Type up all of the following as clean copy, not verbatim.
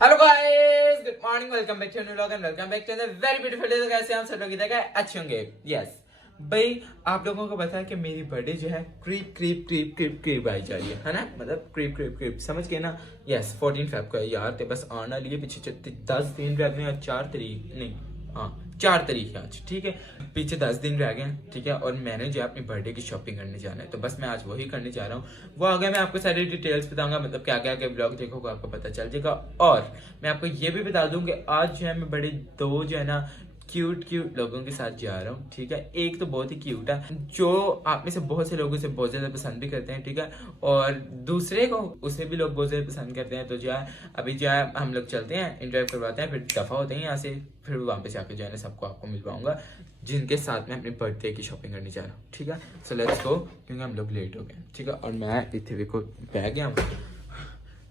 Hello guys, good morning, welcome back to new vlog and welcome back to the very beautiful day. तो कैसे हम सब लोग इधर का अच्छे होंगे। यस भाई, आप लोगों को पता है कि मेरी बर्थडे जो है क्रीप आई जा रही है ना, मतलब क्रीप समझ गए ना। यस 14 फेब को है यार, तो बस आना लिए पीछे 10 दिन रह गए और 4 तारीख नहीं, हाँ 4 तारीख है आज, ठीक है। पीछे 10 दिन रह गए हैं, ठीक है। और मैंने जो अपनी बर्थडे की शॉपिंग करने जाना है, तो बस मैं आज वही करने जा रहा हूँ। वो आगे मैं आपको सारी डिटेल्स बताऊंगा, मतलब क्या क्या क्या ब्लॉग देखोगे आपको पता चल जाएगा। और मैं आपको ये भी बता दूं कि आज जो है मैं बड़े दो जो है ना क्यूट लोगों के साथ जा रहा हूँ, ठीक है। एक तो बहुत ही क्यूट है, जो आप में से बहुत से लोग उसे बहुत ज्यादा पसंद भी करते हैं, ठीक है। और दूसरे को उसे भी लोग बहुत ज्यादा पसंद करते हैं। तो जो है अभी जो है हम लोग चलते हैं, एंजॉय करवाते हैं, फिर दफा होते हैं यहाँ से। फिर वहाँ पे जाके जो है ना सबको आपको मिलवाऊंगा जिनके साथ मैं अपनी बर्थडे की शॉपिंग करने जा रहा हूँ, ठीक है। सो लेट्स गो, क्योंकि हम लोग लेट हो गए, ठीक है। और मैं इतने को बह गया हूँ,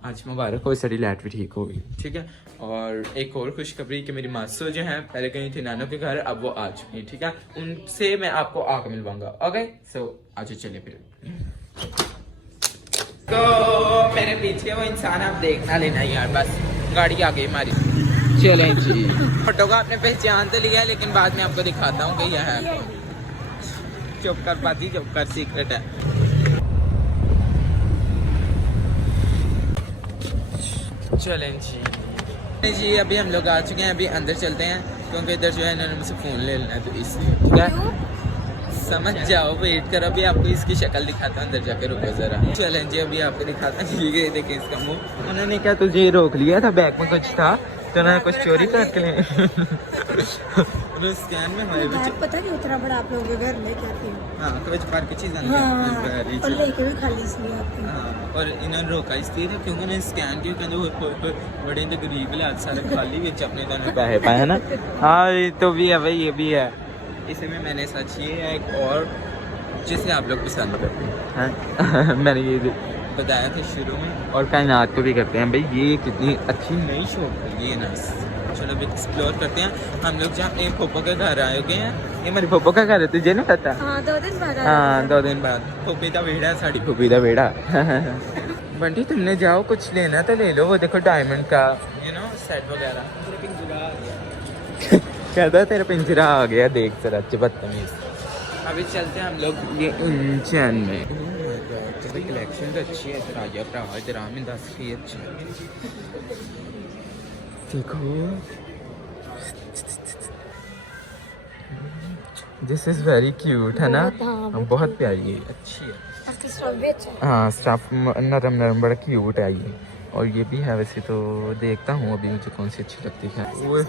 आज मुबारक हो, सारी लाइट भी ठीक हो गई, ठीक है। और एक और खुशखबरी कि मेरी मासू जो है पहले कहीं थी नानों के घर, अब वो आ चुकी है, ठीक है। उनसे मैं आपको आके मिलवाऊंगा, ओके। सो आज चलिए फिर। तो मेरे पीछे वो इंसान आप देखना लेना यार, बस गाड़ी आ गई हमारी। चलें जी, फोटो का आपने पहचान तो लिया, लेकिन बाद में आपको दिखाता हूँ कि यह है। चुप कर पाती, चुप कर, सीक्रेट है। चलें जी, अभी हम लोग आ चुके हैं, अभी अंदर चलते हैं, क्योंकि इधर जो है इन्होंने मुझसे फ़ोन ले लेना है, तो इसलिए, ठीक है। समझ जाओ, वेट करो, अभी आपको इसकी शक्ल दिखाता हूँ, अंदर जाके रुको जरा। चलें जी, अभी आपको दिखाता हूँ, ये देखिए इसका मुंह। उन्होंने क्या तुझे रोक लिया था, बैग में कुछ था तो ना कुछ चोरी करके ले। स्कैन में हमारे बच्चे पता नहीं उतना बड़ा आप लोगों के घर में क्या थी। हाँ कुछ बार की चीज़ और लेके भी खाली इसलिए आती हैं। हाँ, और इन्होंने रोका इसलिए था क्योंकि उन्होंने स्कैन किया, कहते बड़े तो गरीब लाद सारे खाली भी अपने तो पैसे पाए है ना। हाँ ये तो भी है भाई, ये भी है। इसी में मैंने सच ये है एक और जिसे आप लोग पसंद करते हैं। मैंने ये बताया था शुरू में, और कायनात को भी करते हैं भाई। ये कितनी अच्छी नई शॉप खुली है ना। चलो अभी एक्सप्लोर करते हैं। हम लोग जहाँ एक पोपो के घर आए गए हैं, ये मेरी पोपो का घर है, तुझे नहीं पता? हाँ 2 दिन बाद। हाँ 2 दिन बाद। पोपी का वेड़ा, साड़ी पोपी का वेड़ा। बंटी तुमने जाओ कुछ लेना तो ले लो, वो देखो डायमंड का सेट वगैरह। कहता है तेरा पिंजरा आ गया, देख जरा बदतमीज। अभी चलते हैं हम लोग ये उज्जैन में। कलेक्शन तो अच्छी है, इधर आ गया भरा, इधर आमिर 10 की अच्छी देखो। दिस इज वेरी क्यूट है ना, बहुत प्यारी है, अच्छी है। हाँ स्टफ नरम बड़ा क्यूट है ये। और ये भी है वैसे, तो देखता हूँ अभी मुझे कौन सी अच्छी लगती है। वो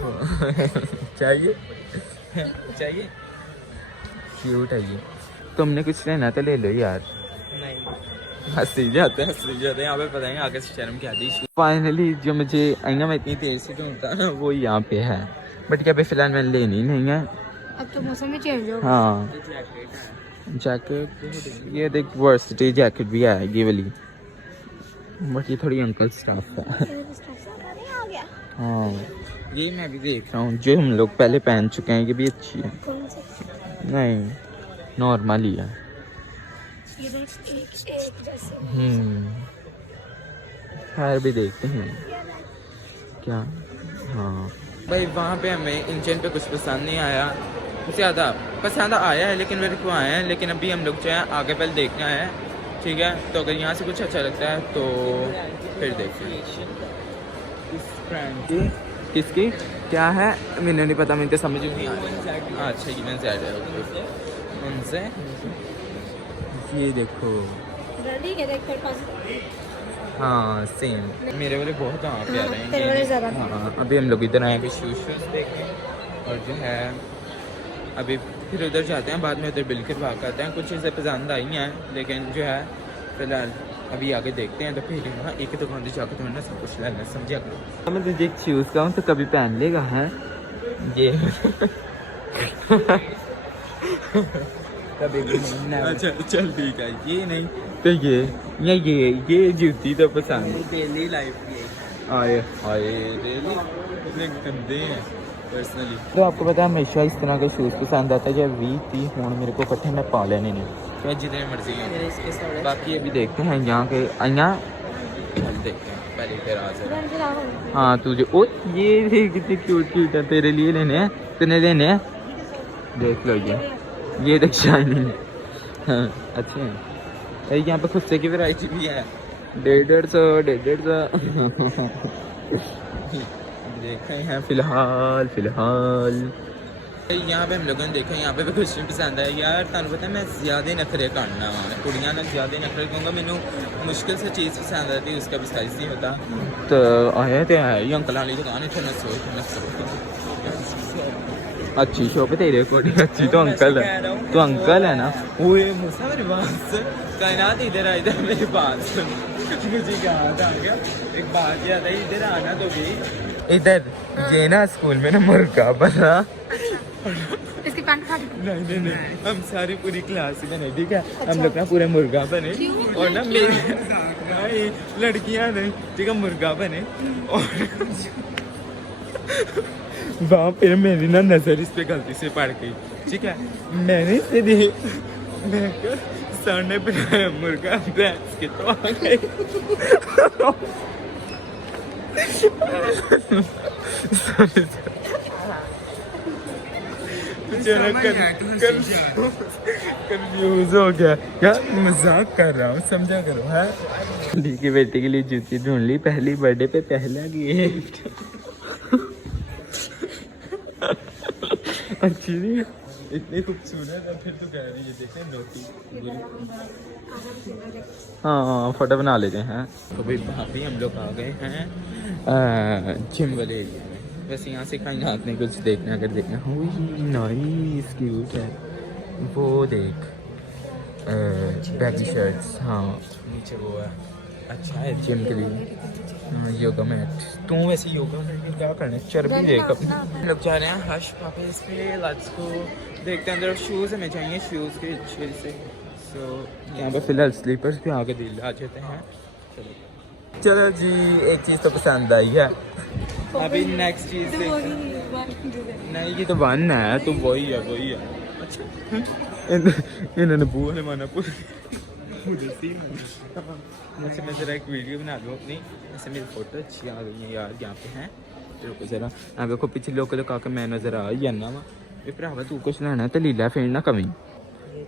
चाहिए चाहिए, क्यूट है ये। तुमने कुछ लेना तो ले लो यार। हंसी जाते हैं यहाँ पे, पता है आगे से शर्म की आती। फाइनली जो मुझे आएगा, मैं इतनी देर से ढूंढता ना, वो यहाँ पे है, बट क्या पे फिलहाल मैंने लेनी नहीं है। अब तो मौसम ही चेंज हो गया। हाँ जैकेट, ये देख वर्सिटी जैकेट भी है ये वाली, बट ये थोड़ी अंकल स्टाफ है। हाँ ये मैं भी देख रहा हूँ, जो हम लोग पहले पहन चुके हैं, ये भी अच्छी है। नहीं नॉर्मल ही है। खैर भी देखते हैं क्या। हाँ भाई वहाँ पे हमें इंजन पे कुछ पसंद नहीं आया, ज़्यादा पसंद आया है लेकिन मेरे को आया है, लेकिन अभी हम लोग जो है आगे पहले देखना है, ठीक है। तो अगर यहाँ से कुछ अच्छा लगता है तो फिर देखते हैं। इस ब्रांड की किसकी क्या है मैंने नहीं पता, मुझे तो समझ नहीं आ रही। अच्छा ये मैं ज़्यादा उनसे ये देखो, हाँ सेम मेरे वाले बहुत वहाँ पे आ रहे हैं। हाँ अभी हम लोग इधर आएंगे शूज़ देखें, और जो है अभी फिर उधर जाते हैं, बाद में उधर बिल करवा करते हैं। कुछ चीज़ें पसंद आई हैं, लेकिन जो है फिलहाल अभी आगे देखते हैं। तो फिर वहाँ एक दुकान से जाकर थोड़ा ना सब कुछ लेना, समझा करो। मैं तुझे एक शूज़ का हूँ तो कभी पहन लेगा है ये। कभी भी नहीं। अच्छा चल ठीक है, ये नहीं तो ये जूती तो पसंद डेली लाइफ आए आए डेली इतने गंदे हैं पर्सनली। तो आपको पता है हमेशा इस तरह के शूज़ पसंद आता है, जब 20-30 हों मेरे को इकट्ठे मैं पा लेने नहीं, तो जितने मर्जी हैं। बाकी अभी देखते हैं यहाँ के यहाँ देखते हैं पहले तेरा आंसर। फिर आओ। हाँ तुझे ओ ये कितने क्यूट क्यूट है, तेरे लिए लेने हैं, कितने लेने हैं देख लो। ये देख शाइनिंग, हाँ अच्छे हैं। यहाँ पे खुस्से की वैरायटी भी है, 150 देखे हैं फिलहाल यहाँ पे हम लोगों ने देखा। यहाँ पे भी कुछ नहीं पसंद है यार, तुम पता है मैं ज़्यादा नखरे करना कुड़ियाँ ना ज़्यादा नखरे कहूँगा, मैंने मुश्किल से चीज़ पसंद आती है उसका भी साइज नहीं होता। तो आया तो है ये अंकल वाली दुकान है, अच्छी शॉप है तेरे को, अच्छी तो अंकल है ना वो मूसा मेरे पास कायनात इधर आ, इधर मेरे पास मुझे याद आ गया एक बात याद आई, इधर आना तो भी इधर ये ना स्कूल में ना मुर्गा बना। इसकी पैंट फाड़ी। नहीं हम सारी पूरी क्लास बने, ठीक है हम लोग ना पूरे मुर्गा बने और ना मेरी नहीं लड़कियां नहीं ठीक है मुर्गा बने और वहाँ फिर मेरी ना नजर इस पे गलती से पड़ गई, ठीक है मैंने इसे देख मैं सामने बनाया मुर्गा भैंस के तो आ गई। कंफ्यूज हो गया यार, मजाक कर रहा हूँ समझा करो है। दी की बेटी के लिए जूती ढूंढ ली, पहली बर्थडे पे पहला गिफ्ट। अच्छी नहीं इतनी खूबसूरत है, फिर तो कह रही है देखे नोटी। हाँ फोटो बना लेते हैं। तो भाई भाभी हम लोग आ गए हैं जिम वाले एरिया में। वैसे यहाँ से कहीं हाथ नहीं कुछ देखना, अगर देखना हो नाइस क्यूट है वो देख बैगी शर्ट्स। हाँ नीचे वो है, अच्छा है जिम के लिए। योगा मैट, तू वैसे योगा मैट क्या करना है, चर्बी देख अपनी। हम लोग जा रहे हैं हर्ष पापा इस पे, लेट्स गो देखते हैं अंदर शूज़ हमें चाहिए, शूज़ के अच्छे से। सो यहाँ पर फिलहाल स्लीपर्स भी आगे दिल आ जाते हैं। चलो जी एक चीज़ तो पसंद आई है, अभी नेक्स्ट चीज़ नहीं ये तो वन है तो वही है। अच्छा इन्होंने बुआ ने माना मुझे मैं ज़रा एक वीडियो बना दूँ अपनी, ऐसे मेरी फ़ोटो अच्छी आ गई है यार यहाँ पे हैं। तेरे को ज़रा आप देखो पिछले लोग आके मैं नज़र आ ही जाना वा भरावा, तू कुछ लेना तो ले लै, फिर ना कमी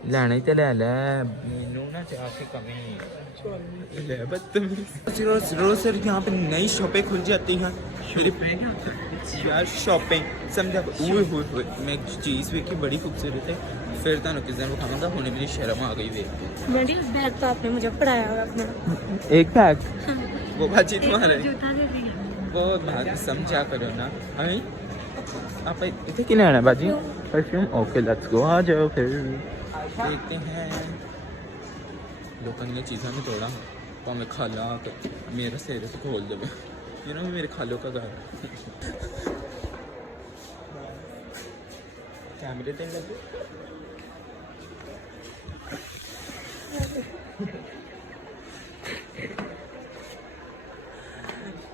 ਲੈਣਾ ਹੀ ਤੇ ਲੈ ਲੈ, ਮੈਨੂੰ ना जा के कमी ले बदतमीज। रोज सर यहाँ पे नई शॉपें खुल जाती हैं यार, शॉपिंग समझा। ओए मैं एक चीज़ देखी बड़ी खूबसूरत है, फिर तुम किस दिन दिखाऊंगा, होने मेरी शर्म आ गई देख के। बड़ी बैग तो आपने मुझे पढ़ाया होगा अपना एक बैग वो बाजी तुम्हारे वो बात समझा करो ना। अभी आप इतने की लेना बाजी परफ्यूम, ओके लेट्स गो आ जाओ फिर देखते हैं। लोगों ने चीज़ों में तोड़ा भावे खाला मेरा सिर खोल दे, यू नो मेरे खालों का घर कैमरे पे लगे।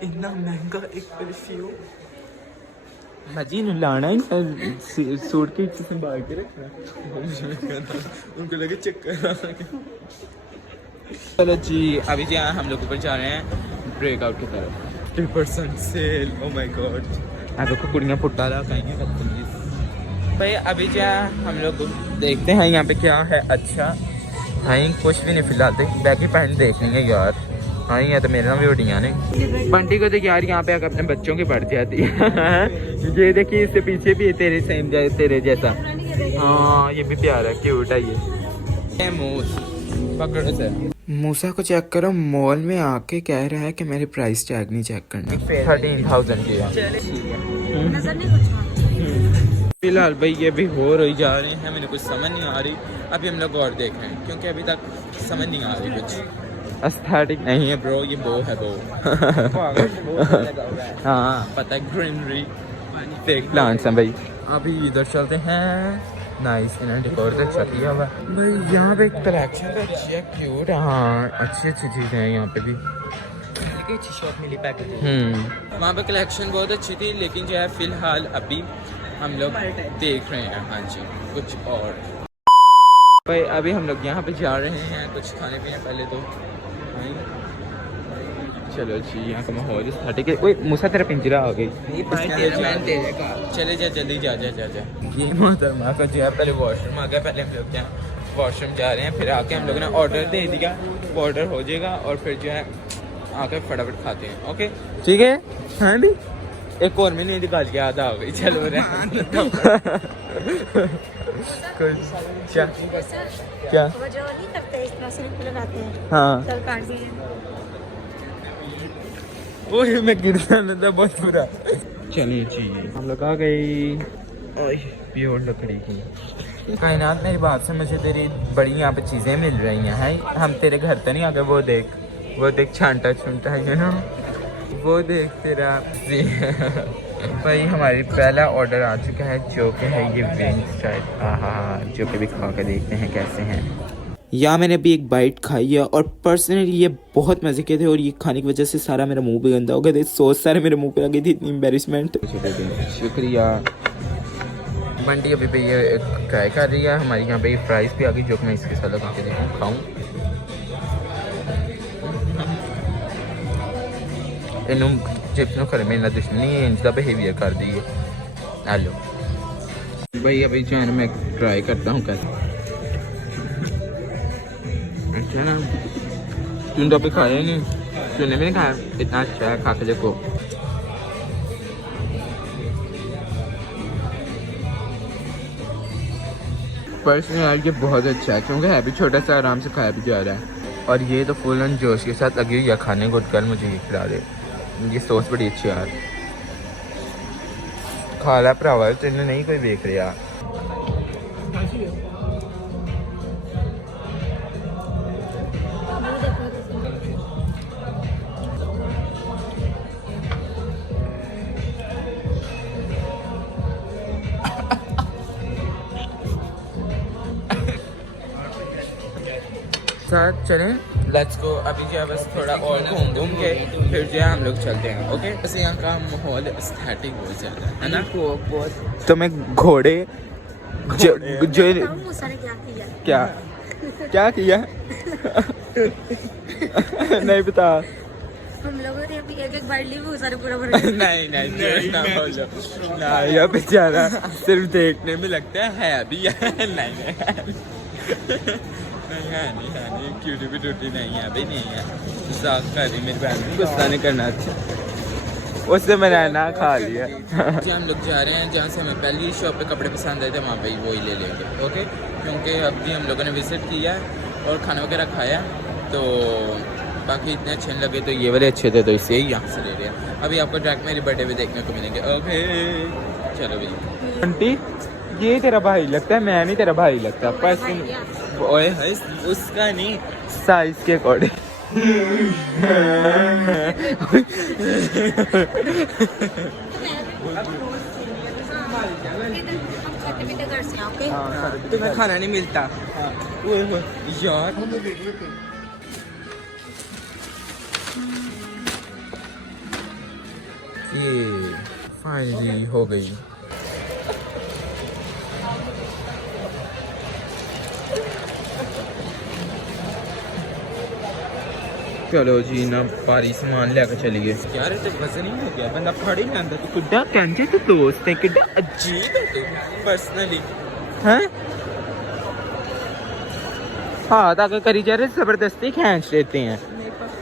इतना महंगा एक परफ्यूम भाजी ने लाना ही सूट के संभाल के रखना, उनको लगे चक्कर आ गए। चलो जी अभी जी हम लोग ऊपर जा रहे हैं ब्रेकआउट की तरफ, 3% सेल। ओ माय गॉड अगर को कुड़ियाँ फुटा रहा कहीं बदतमीज भाई। अभी जो हम लोग देखते हैं यहाँ पे क्या है। अच्छा भाई कुछ भी नहीं फिलहाल, देख बैगी पैंट देखनी है यार। हाँ ये तो मेरे ना भी उड़िया ने बंटी को तो यार यहाँ पे आकर अपने बच्चों की पड़ जाती है। ये देखिए इससे पीछे भी है तेरे सेम तेरे जैसा। हाँ ये भी प्यारा क्यूट है ये। पकड़ो सर मूसा को चेक करो, मॉल में आके कह रहा है कि मेरे प्राइस टैग नहीं चेक करना। 13,000 की फिलहाल भाई ये भी हो रही जा रहे हैं, मैंने कुछ समझ नहीं आ रही। अभी हम लोग और देख रहे हैं क्योंकि अभी तक समझ नहीं आ रही कुछ। एस्थेटिक नहीं है ब्रो, ये बो है बो। हाँ पता है ग्रीनरी देख प्लांट्स हैं भाई। अभी इधर चलते हैं। नाइस इन्होंने डेकोर तो अच्छा किया हुआ भाई। यहाँ पे कलेक्शन तो अच्छी है, क्यूट है। हाँ अच्छी चीज़ें हैं यहाँ पे भी, अच्छी शॉप मिली पैकेज। वहाँ पे कलेक्शन बहुत अच्छी थी, लेकिन जो है फिलहाल अभी हम लोग देख रहे हैं हाँ जी कुछ और। भाई अभी हम लोग यहाँ पे जा रहे हैं कुछ खाने पीने, पहले तो चलो जी, यहाँ का माहौल स्टार्टिंग है। ओए मूसा तेरा पिंजरा आ गई। चले जा जल्दी, जा जा जा जा। ये मोहतरमा का जो है पहले वॉशरूम आ गया, पहले हम लोग यहाँ वॉशरूम जा रहे हैं, फिर आके हम लोगों ने ऑर्डर दे दिया, वो ऑर्डर हो जाएगा और फिर जो है आकर फटाफट खाते हैं। ओके ठीक है। हाँ भी एक और मैंने निकाल के आधा हो गई। चलो रे क्या क्या वो जो नहीं करते इतना सिर्फ लगाते हैं। हाँ चल काट दीजिए। ओए मैं गिर जाना था बहुत बुरा। चलिए जी हम लोग आ गए। ओए प्योर लकड़ी की कायनात। मेरी बात से मुझे तेरी बड़ी यहाँ पे चीज़ें मिल रही हैं। हम तेरे घर तो नहीं आ गए। वो देख छांटा छुंटा है ना, वो देख तेरा भाई हमारी पहला ऑर्डर आ चुका है जो कि है ये विंग्स टाइप। हाँ जो कि भी खा के देखते हैं कैसे हैं। या मैंने अभी एक बाइट खाई है और पर्सनली ये बहुत मज़े के थे और ये खाने की वजह से सारा मेरा मुंह भी गंदा हो गया था। सोच सारे मेरे मुंह पे आ गई थी, इतनी एम्बेरसमेंट। शुक्रिया। बंटी अभी पे ये ट्राई कर रही है। हमारी यहाँ पे फ्राइज भी आ गई जो कि मैं इसके साथ लगा के देखूँ खाऊँ। इनू चिप्स नो करे मेरा दुश्मनी है, इनका बिहेवियर कर दी है। हेलो भाई अभी जो है मैं ट्राई करता हूँ कैसे। अच्छा ना तूने तो अभी खाया नहीं, तूने भी नहीं खाया। इतना अच्छा है, खा के देखो। पर्सनली यार ये बहुत अच्छा है क्योंकि है भी छोटा सा, आराम से खाया भी जा रहा है। और ये तो फुल ऑन जोश के साथ लगी हुई है खाने को। कल मुझे ये खिला दे, ये सॉस बड़ी अच्छी यार। खा ला भरावा, तेने नहीं कोई देख रहा। साथ चलें, लेट्स गो। अभी जो है बस थोड़ा और घूम के फिर जो है हम लोग चलते हैं। ओके बस यहाँ का माहौल एस्थेटिक बहुत ज़्यादा है ना। तो मैं घोड़े जो मूसा ने क्या किया नहीं पता। हम लोगों ने अभी एक बाइट ली, मूसा ने पूरा भर नहीं ना बोलो ना, ये बेचारा सिर्फ देखने में लगता है अभी नहीं नहीं क्यूटी भी टूटी नहीं है अभी, नहीं है। मजाक कर रही मेरी बहन, गुस्सा नहीं करना। अच्छा उससे मैंने ना खा लिया। हम लोग जा रहे हैं जहाँ से हमें पहली शॉप पे कपड़े पसंद आए थे, वहाँ पे वही ले लेंगे। ओके क्योंकि अभी हम लोगों ने विजिट किया और खाना वगैरह खाया, तो बाकी इतने अच्छे नहीं लगे, तो ये वाले अच्छे थे तो इससे ही यहाँ से ले रहे हैं। अभी आपको डायरेक्ट मेरी बर्थडे पे देखने को मिलेंगे। ओके चलो भैया। आंटी ये तेरा भाई लगता है, मैं नहीं तेरा भाई लगता। ओए उसका नहीं, साइज के अकॉर्डिंग। तुम्हें खाना नहीं मिलता यार। ये फाइनली हो गई। चलो जी ना भारी सामान लेकर चलिए। यार तो वजन ही हो गया, बंदा फड़ ही लेंदा। तू किड्डा कंजे तो दोस्त है, किड्डा अजीब है तू पर्सनली हैं। हाथ आगे करी जा रहे, जबरदस्ती खींच लेते हैं।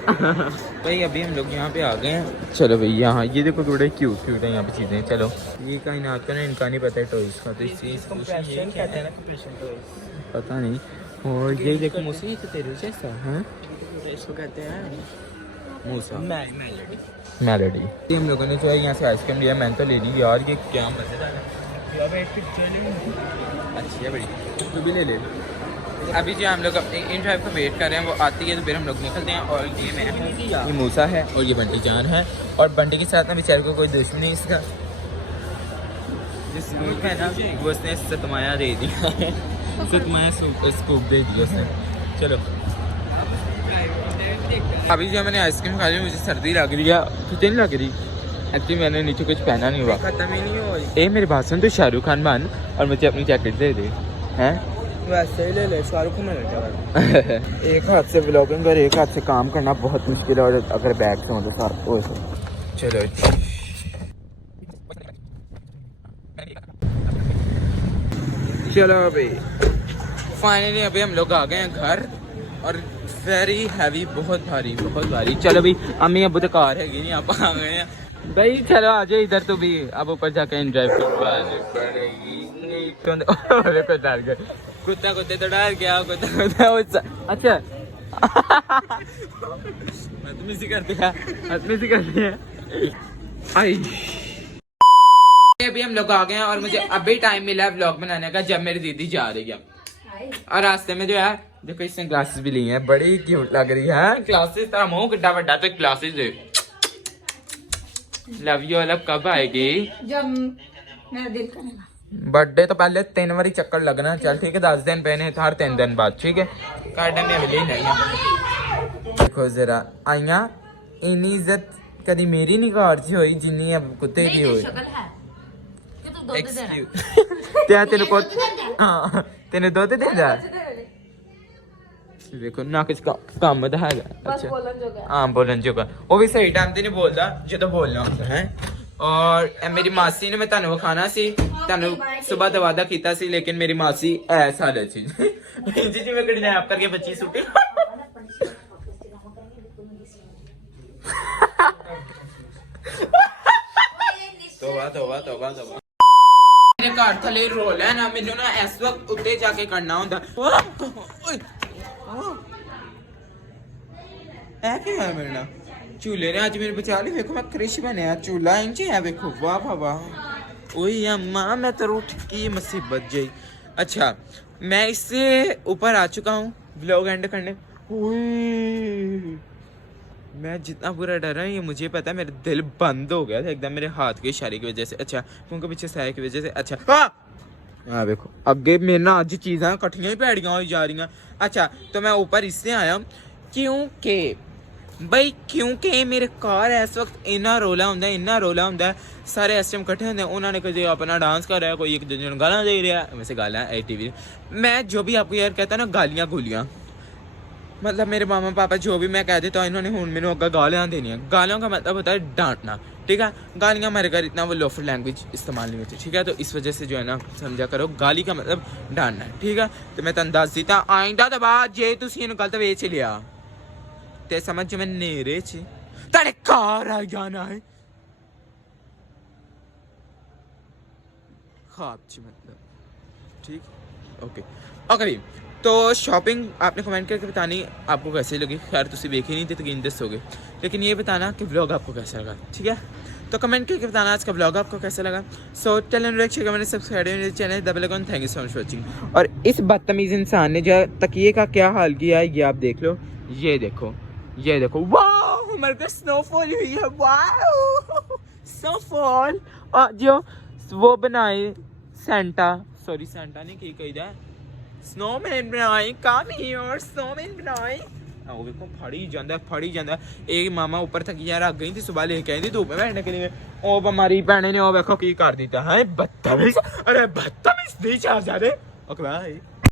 भाई अभी हम लोग यहाँ पे आ गए हैं। चलो भाई यहाँ ये देखो बड़े क्यूट है यहाँ पे चीज़ें। चलो ये कायनात का ना इनका नहीं पता है टॉयज का, तो इससे पता नहीं। और ये देखो मूसा, ये तो तेरे जैसा है, इसको कहते हैं मूसा मेलोडी। हम लोगों ने जो है यहाँ से आइसक्रीम लिया, मैंने तो ले ली यार। ये क्या मज़ेदार है, अच्छी है बड़ी, तू भी ले ले। अभी जो हम लोग अपने इन ड्राइव का वेट कर रहे हैं, वो आती है तो फिर हम लोग निकलते हैं। और ये मैं हूँ, ये मूसा है और ये बंटी जान है। और बंटी के साथ ना बेचारे को कोई दुश्मन नहीं इसका, जिस है ना वो उसने सतमाया दे दिया है, सतमाया स्कूप दे दिया उसने। चलो अभी जो मैंने आइसक्रीम खा ली, मुझे सर्दी लग रही है। कितनी लग रही एक्चुअली, मैंने नीचे कुछ पहना नहीं हुआ। खत्म ही नहीं हो। ए मेरी बात सुन, तो शाहरुख खान बन और मुझे अपनी जैकेट दे दे हैं। वैसे ही ले ले, शाहरुख खान लगा। एक हाथ से व्लॉगिंग और एक हाथ से काम करना बहुत मुश्किल है, और अगर बैग से हो तो साथ। ओए चलो चलो भाई, फाइनली अभी हम लोग आ गए हैं घर, और वेरी हैवी, बहुत भारी। चलो भाई, अम्मी अबू तो कार है नहीं, आप आ गए हैं भाई। चलो आ जाओ इधर, तो भी अब ऊपर जाके एंजॉय डर गए, कुत्ता तो डर गया, कुत्ता अच्छा बदतमीजी करती है। आई अभी हम लोग आ गए हैं, और मुझे अभी टाइम मिला है व्लॉग बनाने का, जब मेरी दीदी जा रही है। और रास्ते में जो है देखो, इसने ग्लासेस भी ली हैं, बड़ी क्यूट लग रही है ग्लासेस। तेरा मुंह कितना बड़ा, तो ग्लासेस दे। लव यू अलग कब आएगी? जब मेरा दिल करेगा। बर्थडे तो पहले 3 बारी चक्कर लगना, चल ठीक है, 10 दिन पहले हर 3 दिन बाद, ठीक है। कार्ड में मिली नहीं। देखो जरा आइया, इन्नी इज्जत कभी मेरी नहीं कार च हुई जिन्नी अब कुत्ते की हुई। तेन को तेन दुध देंदा देखो ना, किस काम दा है। अच्छा हाँ, बोलन जोगा, वो भी सही टाइम ते नहीं बोलता जो बोलना होता है। और मेरी मासी ने, मैं तुहानू खाना सी, तुहानू सुबह तो वादा कीता सी, लेकिन मेरी मासी ऐसा ले चीज जी मैं किडनैप करके बच्ची सुटी। तौबा मेरे घर थले रोल है ना, मैनू ना इस वक्त उत्ते जाके करना होंदा। है क्या है मेरे ना चूल्हे ने आज मेरे बचा ली। देखो मैं क्रिश बनया, चूल्हा इंच है, देखो वाह वाह। ओए अम्मा, मैं तो उठ की मुसीबत जई। अच्छा, मैं इससे ऊपर आ चुका हूँ व्लॉग एंड करने। मैं जितना पूरा डरा ये मुझे पता है, मेरा दिल बंद हो गया था एकदम मेरे हाथ के इशारे की वजह से। अच्छा, क्योंकि पीछे साया की वजह से। अच्छा हाँ देखो, अगे मेरे ना अज चीज़ां कट्ठियां ही भैड़ियां हो जा रही। अच्छा, तो मैं ऊपर इससे आया क्योंकि मेरे घर इस वक्त इन्ना रोला होंदा, सारे इस टाइम कट्ठे होंगे। उन्होंने कोई अपना डांस कर रहा है, कोई एक दूसरे को गाना दे रहा है। वैसे गाला है टीवी, मैं जो भी आपको यार कहता ना, गालियाँ गुलियाँ, मतलब मेरे मामा पापा जो भी मैं कह देता हूँ, इन्होंने हूँ मैंने अगर गालियाँ देनी है। गालियों का मतलब होता है डांटना, ठीक है। गालियाँ हमारे घर इतना वो लोफर लैंग्वेज इस्तेमाल नहीं होती, ठीक है। तो इस वजह से जो है ना, समझा करो, गाली का मतलब डांटना है, ठीक है। तो मैं तुम दस दीता आइंदा तो बाद जे तुम इन गलत वे च लिया ते समझ मैं नेरे च तेरे घर आ जाना है, ख्वाब च मतलब, ठीक। ओके तो शॉपिंग आपने कमेंट करके बतानी आपको कैसी लगी। खैर तुम देख ही नहीं थे, यकीन दसोगे, लेकिन ये बताना कि व्लॉग आपको कैसा लगा, ठीक है। तो कमेंट करके बताना आज का व्लॉग आपको कैसा लगा। So tell and like share comment subscribe मेरे चैनल दबे लगन। Thank you so much watching. और इस बदतमीज इंसान ने जो तकिए का क्या हाल किया है, ये आप देख लो, ये देखो वाह, हमारे घर स्नोफॉल हुई है, वाह स्नोफॉल। और जो वो बनाए सेंटा नहीं की कही है, स्नोमैन बनाए, कम हियर स्नोमैन बनाए। वो देखो फड़ी जांदा। एक मामा ऊपर तक यार आ गई थी, सुबह लेके आई थी धूप में बैठने के लिए। ओ हमारी भैन ने वो देखो की कर दिता है, बदतमीज। अरे बदतमीज नहीं चार जा रहे। Okay bye.